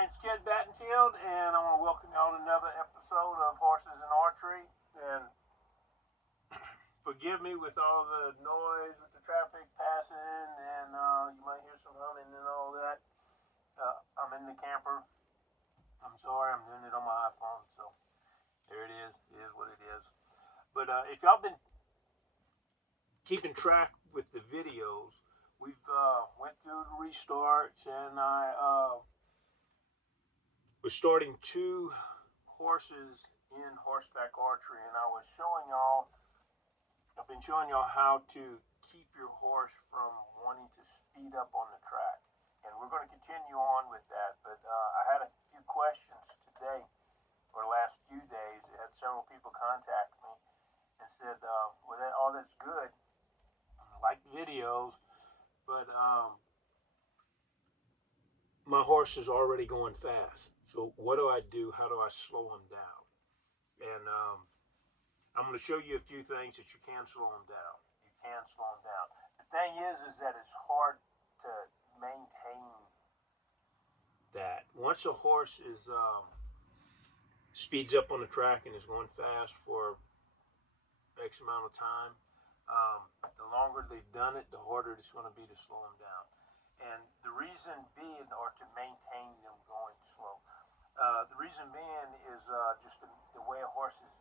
name's Kid Battenfield, and I want to welcome you all to another episode of Horses and Archery. And forgive me with all the noise with the traffic passing, and you might hear some humming and all that. I'm in the camper. I'm sorry, I'm doing it on my iPhone, so there it is. It is what it is. But if y'all been keeping track with the videos, we've went through the restarts, and I was starting 2 horses in horseback archery, and I've been showing y'all how to keep your horse from wanting to speed up on the track. And we're going to continue on with that, but I had a few questions today, or the last few days. I had several people contact me and said, well, all that's good. I like videos, but my horse is already going fast. So what do I do? How do I slow him down? And I'm going to show you a few things that you can slow him down. You can slow him down. The thing is that it's hard to maintain that. Once a horse is speeds up on the track and is going fast for X amount of time, the longer they've done it, the harder it's going to be to slow them down. And the reason being, or to maintain them going slow, the reason being is just the way a horse is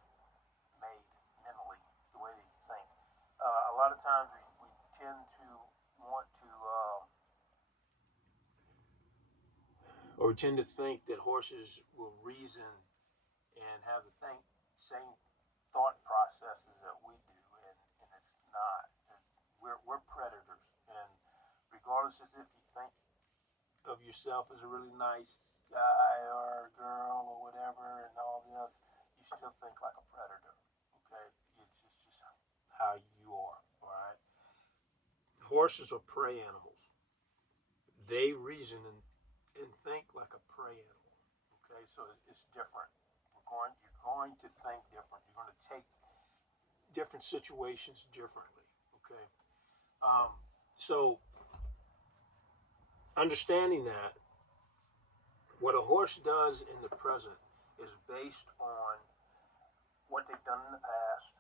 made mentally, the way they think. A lot of times we tend to want to, or we tend to think that horses will reason and have the same thought processes that we do, and it's not. We're predators, and regardless if you think of yourself as a really nice guy or girl or whatever and all this, you still think like a predator, okay? It's just how you are, all right? Horses are prey animals. They reason and think like a prey animal, okay? So it's different. You're going to think different. You're going to take different situations differently, okay? So understanding that, what a horse does in the present is based on what they've done in the past,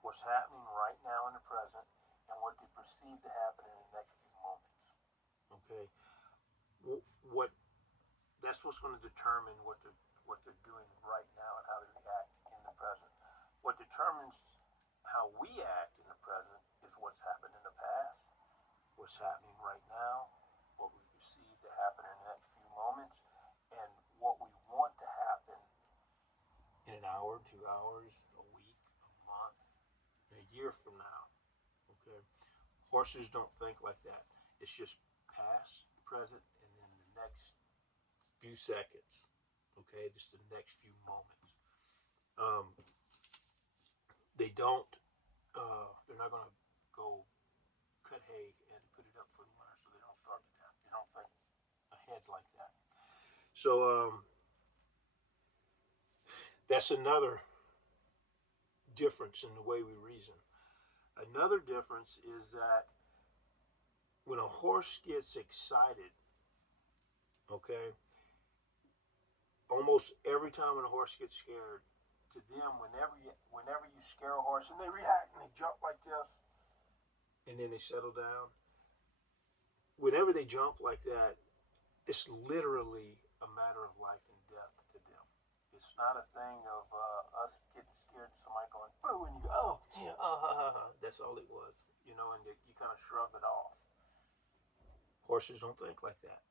what's happening right now in the present, and what they perceive to happen in the next few moments. Okay, that's what's going to determine what they're doing right now and how they react in the present. What determines how we act in the present is what's happened in the past, what's happening right now, what we perceive to happen in the next few moments, and what we want to happen in an hour, 2 hours, a week, a month, a year from now. Okay? Horses don't think like that. It's just past, present, and then the next few seconds. Okay? Just the next few moments. They don't, they're not going to go cut hay and put it up for the winter so they don't starve to death. They don't think ahead like that. So that's another difference in the way we reason. Another difference is that when a horse gets excited, okay, almost every time when a horse gets scared, to them, whenever you scare a horse and they react and they jump like this, and then they settle down, whenever they jump like that, it's literally a matter of life and death to them. It's not a thing of us getting scared, somebody going, boo, and you go, oh, yeah, that's all it was, and you kind of shrug it off. Horses don't think like that,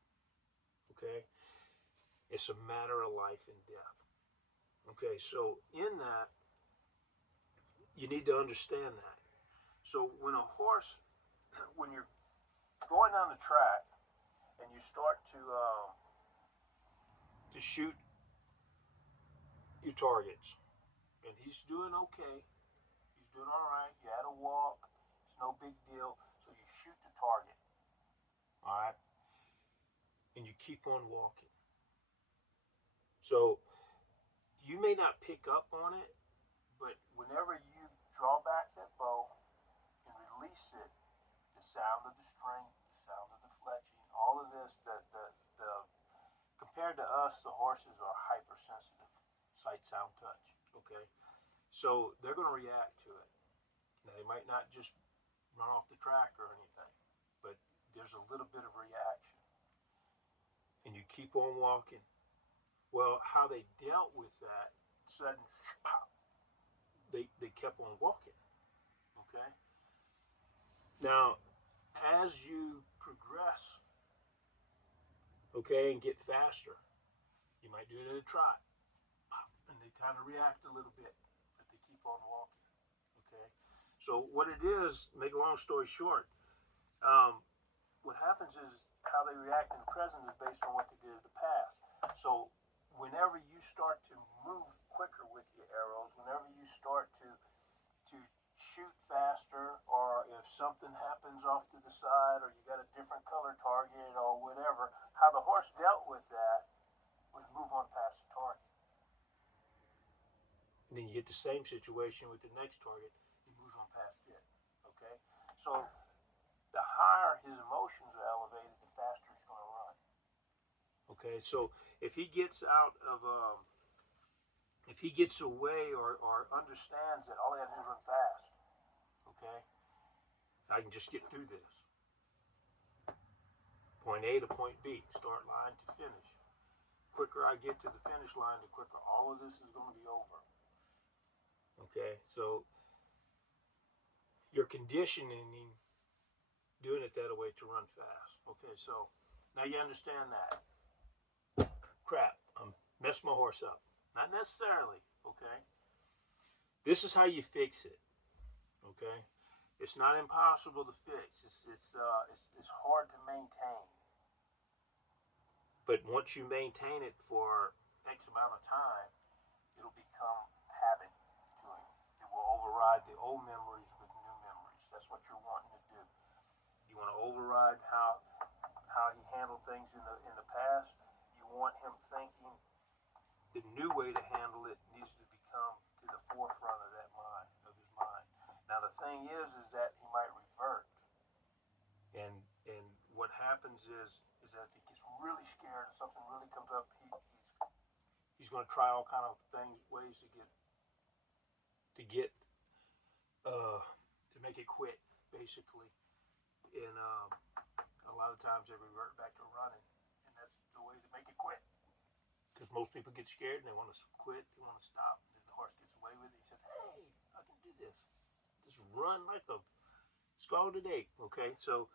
okay? It's a matter of life and death. Okay, so in that, you need to understand that. So when you're going down the track and you start to shoot your targets, and he's doing okay, he's doing all right, you had a walk, it's no big deal, so you shoot the target, all right, and you keep on walking. So you may not pick up on it, but whenever you draw back that bow and release it, the sound of the string, the sound of the fletching, all of this, the compared compared to us, the horses are hypersensitive, sight, sound, touch. Okay, so they're going to react to it. Now, they might not just run off the track or anything, but there's a little bit of reaction, and you keep on walking. Well, how they dealt with that sudden, they kept on walking. Okay. Now, as you progress, okay, and get faster, you might do it at a trot, and they kind of react a little bit, but they keep on walking. Okay. So what it is, make a long story short, what happens is how they react in the present is based on what they did in the past. So whenever you start to move quicker with your arrows, whenever you start to shoot faster, or if something happens off to the side, or you got a different color target or whatever, how the horse dealt with that was move on past the target. And then you get the same situation with the next target, he moves on past it. Okay? So the higher his emotions are elevated, the faster he's going to run. Okay? So if he gets out of if he gets away or understands that all he has to do is run fast, okay, I can just get through this. Point A to point B, start line to finish. The quicker I get to the finish line, the quicker all of this is going to be over. Okay, so you're conditioning him, doing it that way to run fast. Okay, so now you understand that. Crap, I'm messing my horse up. Not necessarily, okay? This is how you fix it, okay? It's not impossible to fix. It's hard to maintain. But once you maintain it for X amount of time, it'll become habit to it. It will override the old memories with new memories. That's what you're wanting to do. You want to override how he handled things in the past. You want him thinking the new way to handle it needs to become to the forefront of his mind. Now the thing is that he might revert, and what happens is that if he gets really scared and something really comes up, he's going to try all kind of ways to make it quit, basically, and a lot of times they revert back to running, and that's the way to make it quit. Because most people get scared and they want to quit, they want to stop. And the horse gets away with it. He says, "Hey, I can do this. Just run like a skull today." Okay, so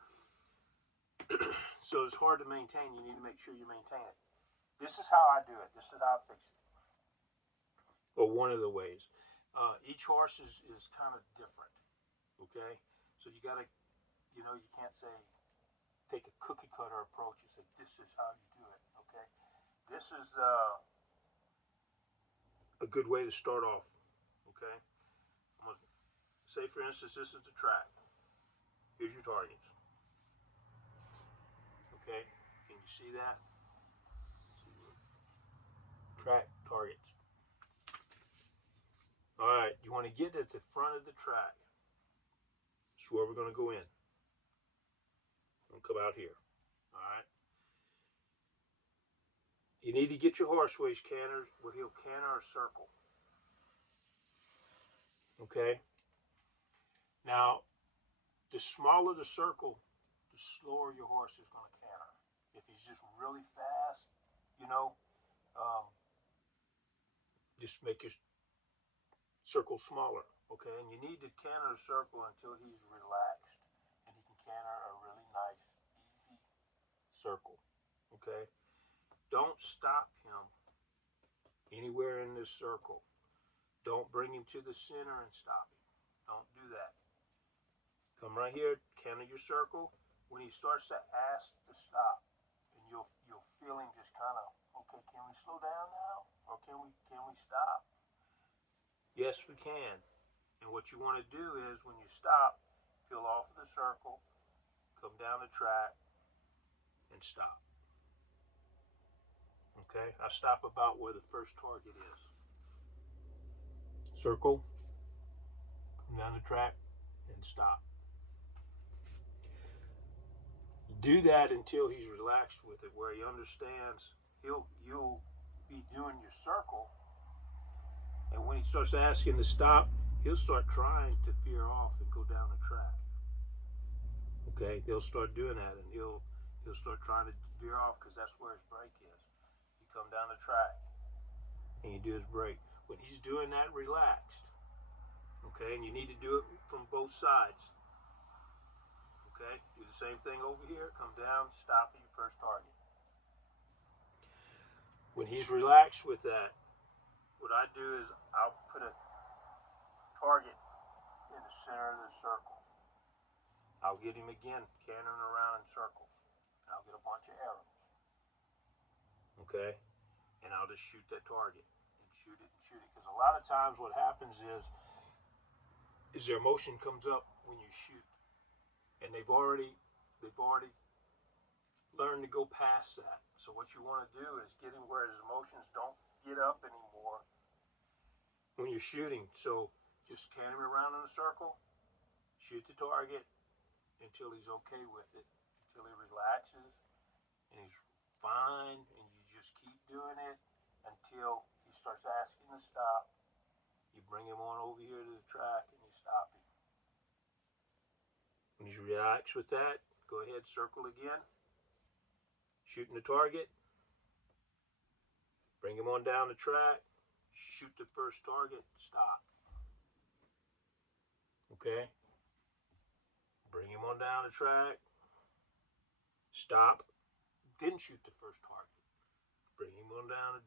it's hard to maintain. You need to make sure you maintain it. This is how I do it. This is how I fix it. Or one of the ways. Each horse is kind of different. Okay, so you got to, you can't say take a cookie cutter approach and say this is how you do it. Okay. This is a good way to start off, okay? I'm going to say, for instance, this is the track. Here's your targets, okay? Can you see that? Track, targets. All right, you want to get at the front of the track. That's where we're going to go in. I'm going to come out here, all right? You need to get your horse where he'll canter a circle. Okay? Now, the smaller the circle, the slower your horse is going to canter. If he's just really fast, just make your circle smaller. Okay? And you need to canter a circle until he's relaxed. And he can canter a really nice, easy circle. Okay? Don't stop him anywhere in this circle. Don't bring him to the center and stop him. Don't do that. Come right here, canter your circle. When he starts to ask to stop, and you'll feel him just kind of, okay, can we slow down now? Or can we stop? Yes, we can. And what you want to do is when you stop, peel off of the circle, come down the track, and stop. Okay, I stop about where the first target is. Circle, come down the track, and stop. Do that until he's relaxed with it, where he understands you'll be doing your circle, and when he starts asking to stop, he'll start trying to veer off and go down the track. Okay, they'll start doing that, and he'll start trying to veer off because that's where his break is. You come down the track and you do his break. When he's doing that relaxed, okay, and you need to do it from both sides. Okay, do the same thing over here. Come down, stop at your first target. When he's relaxed with that, what I do is I'll put a target in the center of the circle. I'll get him again, cantering around in circles. And I'll get a bunch of arrows. Okay? And I'll just shoot that target. And shoot it and shoot it. Because a lot of times what happens is their emotion comes up when you shoot. And they've already learned to go past that. So what you want to do is get him where his emotions don't get up anymore when you're shooting. So just canter him around in a circle, shoot the target until he's okay with it, until he relaxes and he's fine, and you just keep doing it until he starts asking to stop. You bring him on over here to the track and you stop him. When he's relaxed with that, go ahead, circle again, shooting the target, bring him on down the track, shoot the first target, stop. Okay? Bring him on down the track, stop, then shoot the first target. Bring him on down,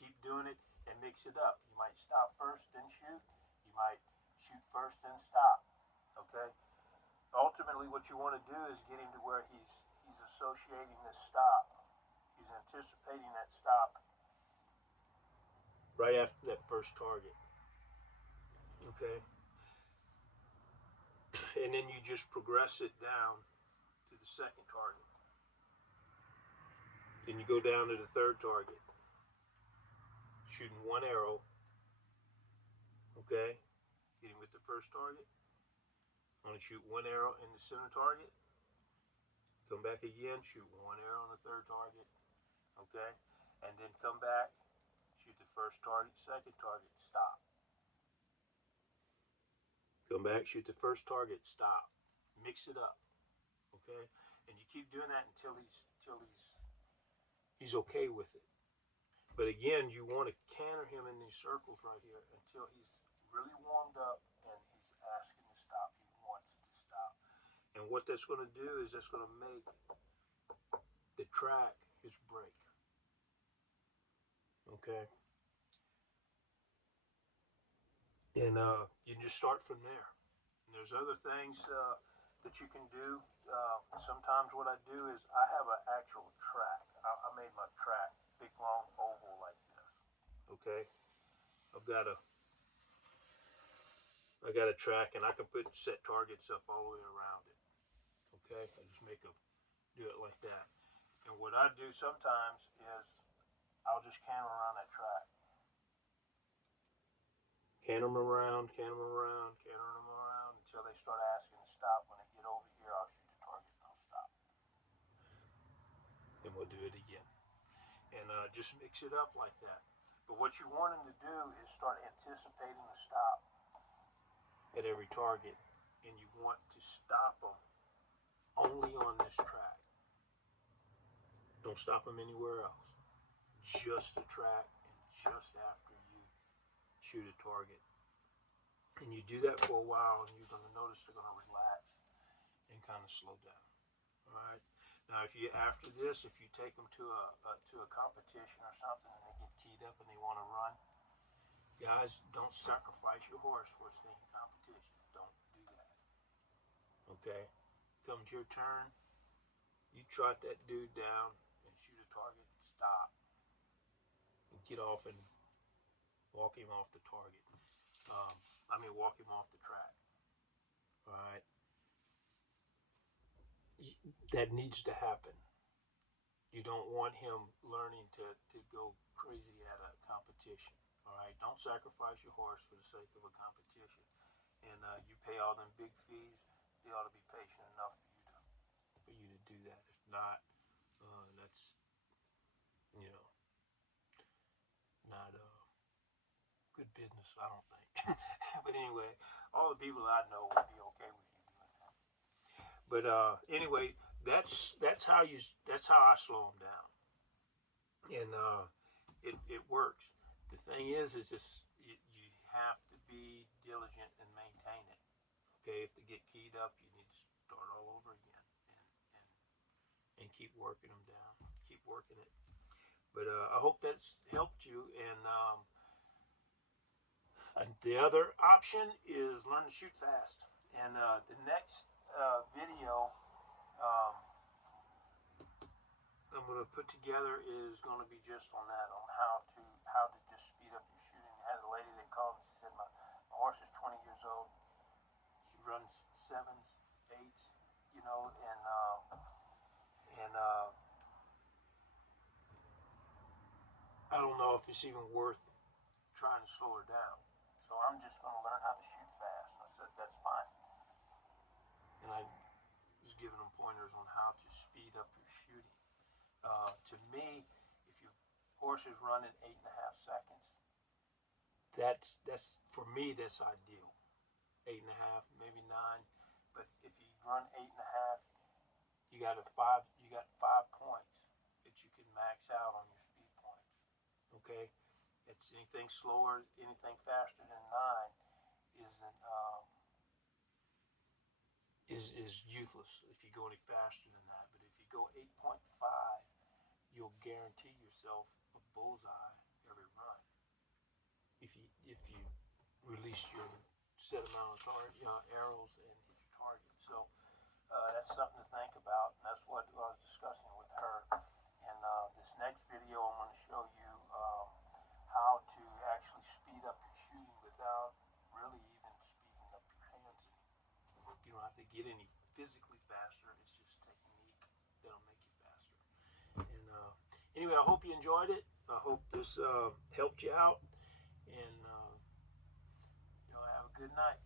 keep doing it and mix it up. You might stop first, then shoot. You might shoot first, then stop. Okay? Ultimately, what you want to do is get him to where he's associating this stop. He's anticipating that stop right after that first target. Okay? And then you just progress it down to the second target. Then you go down to the third target, shooting one arrow. Okay? Getting with the first target. I'm going to shoot one arrow in the center target. Come back again, shoot one arrow on the third target. Okay? And then come back, shoot the first target, second target, stop. Come back, shoot the first target, stop. Mix it up. Okay? And you keep doing that until he's okay with it. But again, you want to canter him in these circles right here until he's really warmed up and he's asking to stop. He wants to stop. And what that's going to do is that's going to make the track his break. Okay? And you can just start from there. And there's other things that you can do. Sometimes what I do is I have an actual track. I made my track big, long oval like this. Okay? I got a track, and I can put set targets up all the way around it. Okay? I just do it like that. And what I do sometimes is I'll just canter around that track. Canter them around until they start asking to stop. When they get over here, I'll shoot the target and I'll stop. Then we'll do it again. And just mix it up like that. But what you want them to do is start anticipating the stop at every target. And you want to stop them only on this track. Don't stop them anywhere else. Just the track and just after you shoot a target. And you do that for a while, and you're going to notice they're going to relax and kind of slow down. All right. Now, if you take them to a competition or something, and they get keyed up and they want to run, guys, don't sacrifice your horse for a stinking competition. Don't do that. Okay. Comes your turn, you trot that dude down and shoot a target. Stop. And get off and walk him off the target. Walk him off the track. All right. That needs to happen. You don't want him learning to go crazy at a competition. All right. Don't sacrifice your horse for the sake of a competition. And you pay all them big fees. They ought to be patient enough for you to do that. If not, that's business, I don't think. But anyway, all the people I know would be okay with you doing that. But anyway, that's how I slow them down, and it works. The thing is just you have to be diligent and maintain it. Okay, if they get keyed up, you need to start all over again and keep working them down, keep working it. But I hope that's helped you. And the other option is learn to shoot fast. And the next video I'm going to put together is going to be just on that, on how to just speed up your shooting. I had a lady that called and she said my horse is 20 years old. She runs 7s, 8s, you know, and I don't know if it's even worth trying to slow her down. So I'm just going to learn how to shoot fast. And I said, that's fine. And I was giving them pointers on how to speed up your shooting. To me, if your horse is running 8.5 seconds, that's for me, that's ideal. 8.5, maybe 9. But if you run 8.5, you got 5 points that you can max out on your speed points. Okay, it's anything slower, anything faster than 9 is useless if you go any faster than that. But if you go 8.5, you'll guarantee yourself a bullseye every run. If you release your set amount of arrows and hit your target. So that's something to think about, and that's what I was discussing with her. And this next video, I'm going to show you how to actually speed up your shooting without really even speeding up your hands anymore. You don't have to get any physically faster. It's just technique that'll make you faster. And anyway, I hope you enjoyed it. I hope this helped you out. And have a good night.